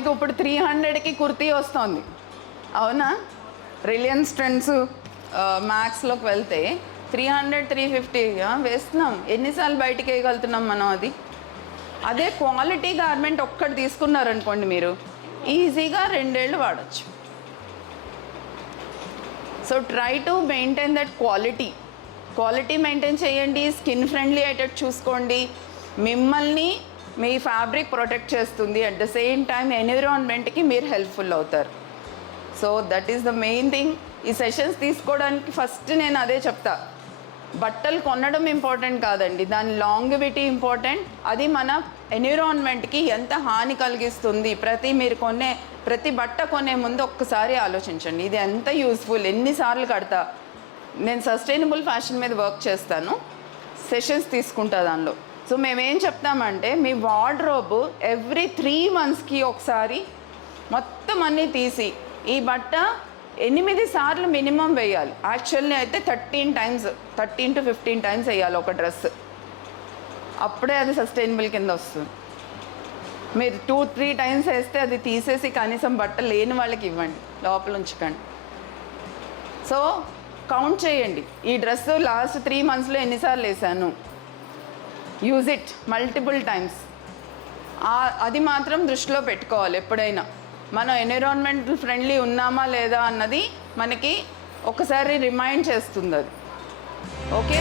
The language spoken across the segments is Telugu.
మనకి ఇప్పుడు త్రీ హండ్రెడ్కి కుర్తీ వస్తుంది. అవునా? రిలయన్స్ ట్రెండ్స్ మ్యాక్స్లోకి వెళ్తే త్రీ హండ్రెడ్ త్రీ ఫిఫ్టీ వేస్తున్నాం. ఎన్నిసార్లు బయటికి వేయగలుగుతున్నాం మనం అది? అదే క్వాలిటీ గార్మెంట్ ఒక్కటి తీసుకున్నారనుకోండి మీరు ఈజీగా రెండేళ్ళు వాడచ్చు. So try to maintain that quality quality maintain చేయండి స్కిన్ ఫ్రెండ్లీ అయ్యేటట్టు చూసుకోండి. మిమ్మల్ని మీ ఫ్యాబ్రిక్ ప్రొటెక్ట్ చేస్తుంది. అట్ ద సేమ్ టైం ఎన్విరాన్మెంట్కి మీరు హెల్ప్ఫుల్ అవుతారు. So that is the main thing ఈ సెషన్స్ తీసుకోవడానికి ఫస్ట్ నేను అదే చెప్తా. బట్టలు కొనడం ఇంపార్టెంట్ కాదండి. దాని లాంగివిటీ ఇంపార్టెంట్ అది మన ఎన్విరాన్మెంట్కి ఎంత హాని కలిగిస్తుంది. ప్రతి మీరు కొనే ప్రతి బట్ట కొనే ముందు ఒక్కసారి ఆలోచించండి. ఇది ఎంత యూస్ఫుల్ ఎన్నిసార్లు కడతా? నేను సస్టైనబుల్ ఫ్యాషన్ మీద వర్క్ చేస్తాను. సెషన్స్ తీసుకుంటా దానిలో. సో మేమేం చెప్తామంటే మీ వార్డ్రోబ్ ఎవ్రీ త్రీ మంత్స్కి ఒకసారి మొత్తం అన్నీ తీసి ఈ బట్ట ఎనిమిది సార్లు మినిమం వేయాలి. యాక్చువల్లీ అయితే thirteen times thirteen to fifteen times వేయాలి ఒక డ్రెస్. అప్పుడే అది సస్టైనబుల్ కింద వస్తుంది. మీరు టూ త్రీ టైమ్స్ వేస్తే అది తీసేసి కనీసం బట్ట లేని వాళ్ళకి ఇవ్వండి లోపల ఉంచకండి. సో కౌంట్ చేయండి. ఈ డ్రెస్ లాస్ట్ త్రీ మంత్స్లో ఎన్నిసార్లు వేసాను? యూజ్ ఇట్ మల్టిపుల్ టైమ్స్ అది మాత్రం దృష్టిలో పెట్టుకోవాలి ఎప్పుడైనా. మనం ఎన్విరాన్మెంటల్ ఫ్రెండ్లీ ఉన్నామా లేదా అన్నది మనకి ఒకసారి రిమైండ్ చేస్తుంది అది. ఓకే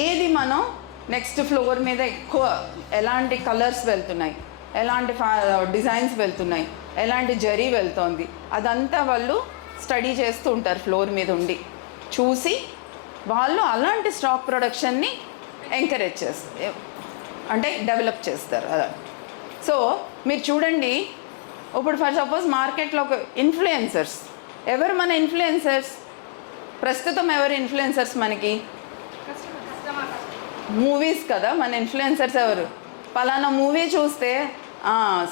ఏది మనం నెక్స్ట్ ఫ్లోర్ మీద ఎక్కువ ఎలాంటి కలర్స్ వెళ్తున్నాయి? ఎలాంటి డిజైన్స్ వెళ్తున్నాయి? ఎలాంటి జరీ వెళ్తోంది? అదంతా వాళ్ళు స్టడీ చేస్తూ ఉంటారు ఫ్లోర్ మీద ఉండి. చూసి వాళ్ళు అలాంటి స్టాక్ ప్రొడక్షన్ని ఎంకరేజ్ చేస్తారు అంటే డెవలప్ చేస్తారు అలా. సో మీరు చూడండి ఇప్పుడు ఫర్ సపోజ్ మార్కెట్లో ఒక ఇన్ఫ్లుయెన్సర్స్ ఎవరు మన ఇన్ఫ్లుయెన్సర్స్? ప్రస్తుతం ఎవరు ఇన్ఫ్లుయెన్సర్స్ మనకి? మూవీస్ కదా మన ఇన్ఫ్లుయెన్సర్స్ ఎవరు? పలానా మూవీ చూస్తే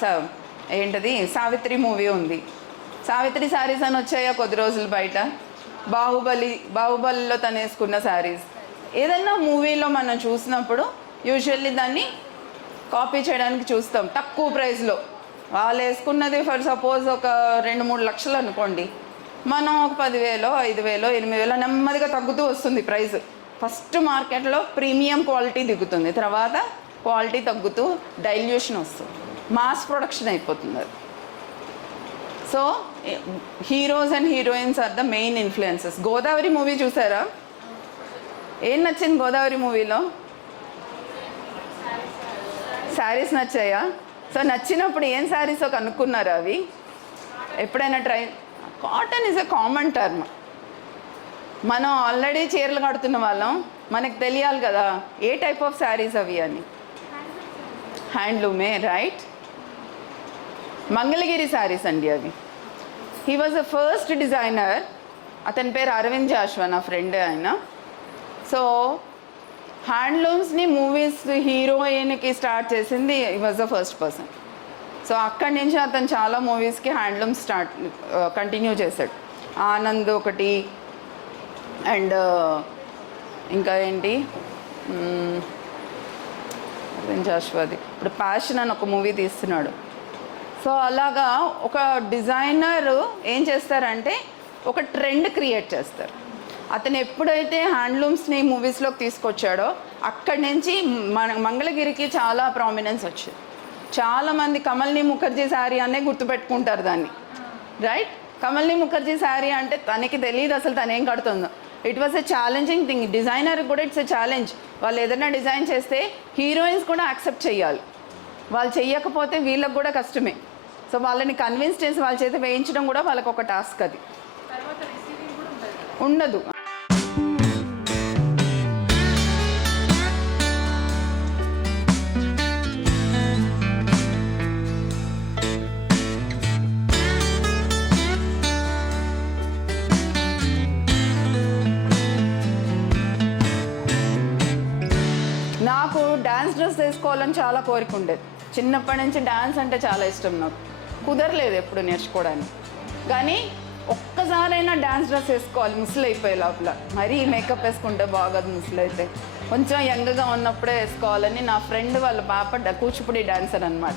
సార్ ఏంటది? సావిత్రి మూవీ ఉంది. సావిత్రి శారీస్ అని వచ్చాయా కొద్ది రోజులు బయట? బాహుబలి బాహుబలిలో తను వేసుకున్న శారీస్. ఏదన్నా మూవీలో మనం చూసినప్పుడు యూజువల్లీ దాన్ని కాపీ చేయడానికి చూస్తాం తక్కువ ప్రైస్లో. వాళ్ళు వేసుకున్నది ఫర్ సపోజ్ ఒక రెండు మూడు లక్షలు అనుకోండి. మనం ఒక పదివేలో ఐదు వేలో ఎనిమిది వేలో నెమ్మదిగా తగ్గుతూ వస్తుంది ప్రైస్. ఫస్ట్ మార్కెట్లో ప్రీమియం క్వాలిటీ దిగుతుంది తర్వాత క్వాలిటీ తగ్గుతూ డైల్యూషన్ వస్తుంది. మాస్ ప్రొడక్షన్ అయిపోతుంది అది. So heroes and heroines are the main influences. Godavari movie చూసారా? ఏం నచ్చింది గోదావరి మూవీలో? శారీస్ నచ్చాయా? సో నచ్చినప్పుడు ఏం శారీస్ కనుక్కున్నారా అవి? ఎప్పుడైనా try cotton is a common term మనం ఆల్రెడీ చీరలు కడుతున్న వాళ్ళం. మనకు తెలియాలి కదా ఏ టైప్ ఆఫ్ శారీస్ అవి అని? హ్యాండ్లూమే రైట్ మంగళగిరి శారీస్ అండి అవి. He was the first designer అతని పేరు అరవింద్ జాష్వా నా ఫ్రెండ్ ఆయన. సో హ్యాండ్లూమ్స్ని మూవీస్ హీరోయిన్కి స్టార్ట్ చేసింది ఈ was the first person so అక్కడి నుంచి అతను చాలా మూవీస్కి హ్యాండ్లూమ్స్ స్టార్ట్ కంటిన్యూ చేశాడు. ఆనంద్ ఒకటి అండ్ uh, ఇంకా ఏంటి? Hmm, అరవింద్ జాష్వాది ఇప్పుడు ప్యాషన్ అని ఒక మూవీ తీస్తున్నాడు. సో అలాగా ఒక డిజైనర్ ఏం చేస్తారంటే ఒక ట్రెండ్ క్రియేట్ చేస్తారు. అతను ఎప్పుడైతే హ్యాండ్లూమ్స్ని మూవీస్లోకి తీసుకొచ్చాడో అక్కడి నుంచి మన మంగళగిరికి చాలా ప్రామినెన్స్ వచ్చింది. చాలామంది కమల్ని ముఖర్జీ శారీ అనే గుర్తుపెట్టుకుంటారు దాన్ని. రైట్ కమల్ని ముఖర్జీ శారీ అంటే తనకి తెలియదు అసలు తను ఏం కడుతుందో. It was a challenging thing designer కూడా ఇట్స్ ఎ ఛాలెంజ్ వాళ్ళు ఏదైనా డిజైన్ చేస్తే హీరోయిన్స్ కూడా యాక్సెప్ట్ చేయాలి వాళ్ళు చెయ్యకపోతే వీళ్ళకి కూడా కష్టమే. సో వాళ్ళని కన్విన్స్ చేసి వాళ్ళ చేత వేయించడం కూడా వాళ్ళకి ఒక టాస్క్ అది. ఉండదు. నాకు డ్యాన్స్ డ్రెస్ వేసుకోవాలని చాలా కోరిక ఉండేది. చిన్నప్పటి నుంచి డ్యాన్స్ అంటే చాలా ఇష్టం నాకు. కుదరలేదు ఎప్పుడు నేర్చుకోవడానికి. కానీ ఒక్కసారైనా డ్యాన్స్ డ్రెస్ వేసుకోవాలి ముసలి అయిపోయే లోపల. మరీ మేకప్ వేసుకుంటే బాగోదు ముసలి అయితే. కొంచెం యంగ్గా ఉన్నప్పుడే వేసుకోవాలని నా ఫ్రెండ్ వాళ్ళ పాప కూచిపూడి డాన్సర్ అనమాట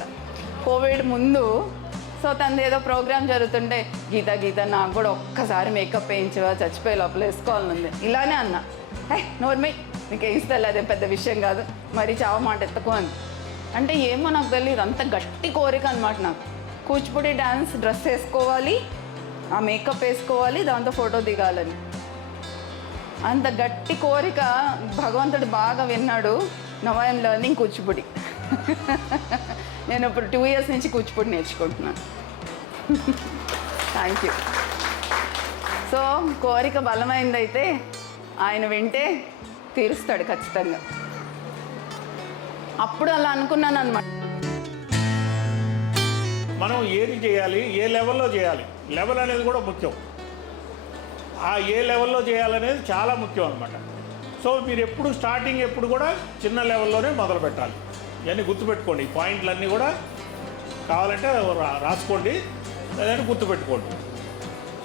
కోవిడ్ ముందు సో తనది ఏదో ప్రోగ్రామ్ జరుగుతుంటే గీత గీత నాకు కూడా ఒక్కసారి మేకప్ వేయించవా చచ్చిపోయే లోపల వేసుకోవాలని ఉంది. ఇలానే అన్న. హే నోర్మై నీకు వేయిస్తే అదే పెద్ద విషయం కాదు. మరి చావ మాట ఎత్తుకో అని. అంటే ఏమో నాకు తెలియదు అంత గట్టి కోరిక అనమాట నాకు. కూచిపూడి డ్యాన్స్ డ్రెస్ వేసుకోవాలి ఆ మేకప్ వేసుకోవాలి దాంతో ఫోటో దిగాలని. అంత గట్టి కోరిక భగవంతుడు బాగా విన్నాడు నవాయం లెర్నింగ్ కూచిపూడి. నేను ఇప్పుడు టూ ఇయర్స్ నుంచి కూచిపూడి నేర్చుకుంటున్నాను. థ్యాంక్ యూ సో కోరిక బలమైందైతే ఆయన వింటే తీరుస్తాడు ఖచ్చితంగా. అప్పుడు అలా అనుకున్నాను అనమాట మనం ఏది చేయాలి ఏ లెవెల్లో చేయాలి? లెవెల్ అనేది కూడా ముఖ్యం. ఆ ఏ లెవెల్లో చేయాలనేది చాలా ముఖ్యం అనమాట సో మీరు ఎప్పుడు స్టార్టింగ్ ఎప్పుడు కూడా చిన్న లెవెల్లోనే మొదలు పెట్టాలి. ఇవన్నీ గుర్తుపెట్టుకోండి. పాయింట్లన్నీ కూడా కావాలంటే రాసుకోండి. లేదంటే గుర్తుపెట్టుకోండి.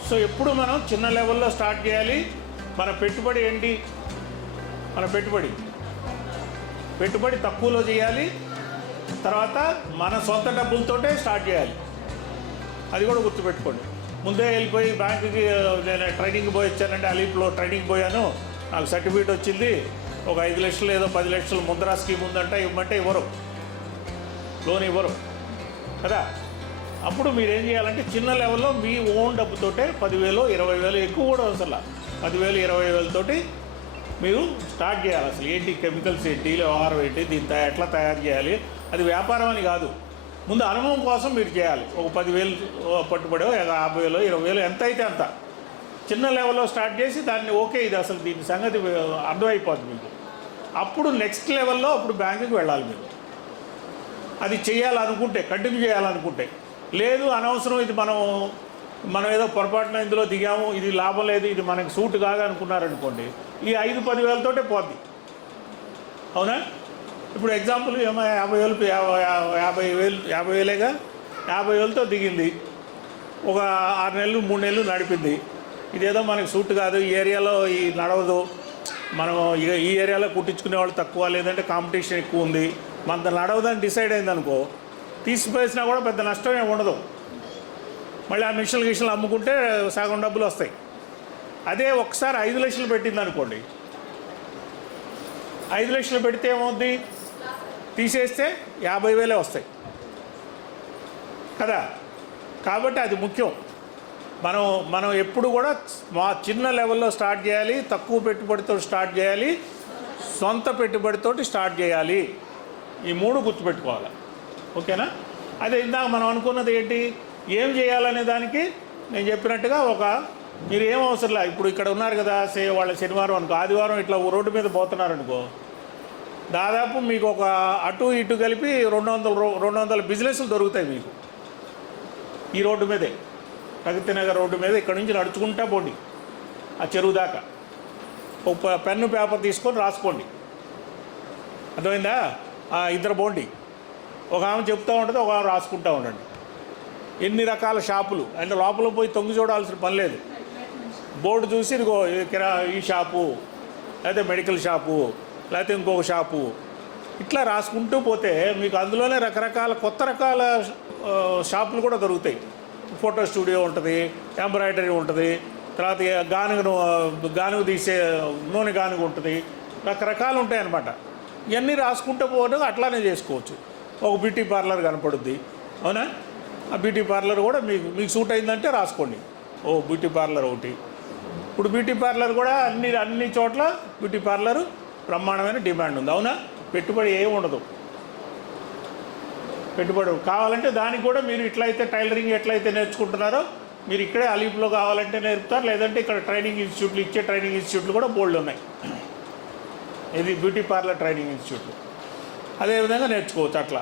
సో ఎప్పుడు మనం చిన్న లెవెల్లో స్టార్ట్ చేయాలి? మన పెట్టుబడి ఏంటి? మన పెట్టుబడి. పెట్టుబడి తక్కువలో చేయాలి. తర్వాత మన సొంత డబ్బులతోటే స్టార్ట్ చేయాలి. అది కూడా గుర్తుపెట్టుకోండి. ముందే వెళ్ళిపోయి బ్యాంకుకి నేను ట్రైనింగ్ పోయి వచ్చానంటే అలీప్లో ట్రైనింగ్ పోయాను. నాకు సర్టిఫికేట్ వచ్చింది. ఒక ఐదు లక్షలు ఏదో పది లక్షలు ముద్రా స్కీమ్ ఉందంటే ఇవ్వమంటే ఇవ్వరు. లోన్ ఇవ్వరు. కదా? అప్పుడు మీరు ఏం చేయాలంటే చిన్న లెవెల్లో మీ ఓన్ డబ్బుతోటే పదివేలు ఇరవై వేలు ఎక్కువ కూడా అవసరం పదివేలు ఇరవై వేలతోటి మీరు స్టార్ట్ చేయాలి. అసలు ఏంటి కెమికల్స్ ఏంటి వ్యవహారం ఏంటి దీన్ని ఎట్లా తయారు చేయాలి? అది వ్యాపారం అని కాదు. ముందు అనుభవం కోసం మీరు చేయాలి. ఒక పదివేలు పట్టుబడో యాభై వేలో ఇరవై వేలు ఎంత అయితే అంత. చిన్న లెవెల్లో స్టార్ట్ చేసి దాన్ని ఓకే ఇది అసలు దీని సంగతి అర్థమైపోతుంది మీకు. అప్పుడు నెక్స్ట్ లెవెల్లో అప్పుడు బ్యాంకుకి వెళ్ళాలి మీరు. అది చేయాలనుకుంటే కంటిన్యూ చేయాలనుకుంటే. లేదు అనవసరం ఇది మనం మనం ఏదో పొరపాటున ఇందులో దిగాము ఇది లాభం లేదు ఇది మనకి సూట్ కాదు అనుకున్నారనుకోండి ఈ ఐదు పది వేలతోటే పోద్ది. అవునా? ఇప్పుడు ఎగ్జాంపుల్ ఏమో యాభై వేలు యాభై యాభై వేలు యాభై వేలేగా యాభై వేలతో దిగింది. ఒక ఆరు నెలలు మూడు నెలలు నడిపింది. ఇదేదో మనకి సూట్ కాదు. ఈ ఏరియాలో ఈ నడవదు. మనం ఈ- ఈ ఏరియాలో కుట్టించుకునే వాళ్ళు తక్కువ లేదంటే కాంపిటీషన్ ఎక్కువ ఉంది. మన నడవదని డిసైడ్ అయిందనుకో తీసిపోయేసినా కూడా పెద్ద నష్టం ఏమి ఉండదు. మళ్ళీ ఆ మిషన్లు గిషన్లు అమ్ముకుంటే సగం డబ్బులు వస్తాయి. అదే ఒకసారి ఐదు లక్షలు పెట్టింది అనుకోండి ఐదు లక్షలు పెడితే ఏమవుద్ది? తీసేస్తే యాభై వేలే వస్తాయి. కదా? కాబట్టి అది ముఖ్యం. మనం మనం ఎప్పుడు కూడా మా చిన్న లెవెల్లో స్టార్ట్ చేయాలి తక్కువ పెట్టుబడితో స్టార్ట్ చేయాలి సొంత పెట్టుబడితోటి స్టార్ట్ చేయాలి. ఈ మూడు గుర్తుపెట్టుకోవాలి. ఓకేనా? అదే ఇందాక మనం అనుకున్నది ఏంటి? ఏం చేయాలనే దానికి నేను చెప్పినట్టుగా ఒక మీరు ఏం అవసరం ఇప్పుడు ఇక్కడ ఉన్నారు కదా సే వాళ్ళ శనివారం అనుకో ఆదివారం ఇట్లా రోడ్డు మీద పోతున్నారు అనుకో దాదాపు మీకు ఒక అటు ఇటు కలిపి రెండు వందల రెండు వందల బిజినెస్లు దొరుకుతాయి మీకు. ఈ రోడ్డు మీదే ప్రగతి నగర్ రోడ్డు మీద ఇక్కడ నుంచి నడుచుకుంటా పోండి. ఆ చెరువు దాకా. ఒక పెన్ను పేపర్ తీసుకొని రాసుకోండి. అర్థమైందా? ఆ ఇద్దరు పోండి. ఒక ఆమె చెప్తూ ఉంటుంది ఒక ఆమె రాసుకుంటూ ఉండండి. ఎన్ని రకాల షాపులు? అంటే లోపల పోయి తొంగి చూడాల్సిన పని లేదు. బోర్డు చూసి ఇదిగో కిరా ఈ షాపు లేకపోతే మెడికల్ షాపు లేకపోతే ఇంకొక షాపు. ఇట్లా రాసుకుంటూ పోతే మీకు అందులోనే రకరకాల కొత్త రకాల షాపులు కూడా దొరుకుతాయి. ఫోటో స్టూడియో ఉంటుంది ఎంబ్రాయిడరీ ఉంటుంది తర్వాత గానుగను గానుగ తీసే నూనె గానుగ ఉంటుంది. రకరకాలు ఉంటాయి అన్నమాట. ఇవన్నీ రాసుకుంటూ పోవడం అట్లానే చేసుకోవచ్చు. ఒక బ్యూటీ పార్లర్ కనపడుద్ది. అవునా? ఆ బ్యూటీ పార్లర్ కూడా మీకు మీకు సూట్ అయిందంటే రాసుకోండి. ఓ బ్యూటీ పార్లర్ ఒకటి. ఇప్పుడు బ్యూటీ పార్లర్ కూడా అన్ని అన్ని చోట్ల బ్యూటీ పార్లర్ బ్రహ్మాండమైన డిమాండ్ ఉంది. అవునా? పెట్టుబడి ఏమి ఉండదు. పెట్టుబడి కావాలంటే దానికి కూడా మీరు ఇట్లయితే టైలరింగ్ ఎట్లయితే నేర్చుకుంటున్నారో మీరు ఇక్కడే అలీప్లో కావాలంటే నేర్పుతారు. లేదంటే ఇక్కడ ట్రైనింగ్ ఇన్స్టిట్యూట్లు ఇచ్చే ట్రైనింగ్ ఇన్స్టిట్యూట్లు కూడా బోల్డ్ ఉన్నాయి. ఇది బ్యూటీ పార్లర్ ట్రైనింగ్ ఇన్స్టిట్యూట్లు. అదేవిధంగా నేర్చుకోవచ్చు అట్లా.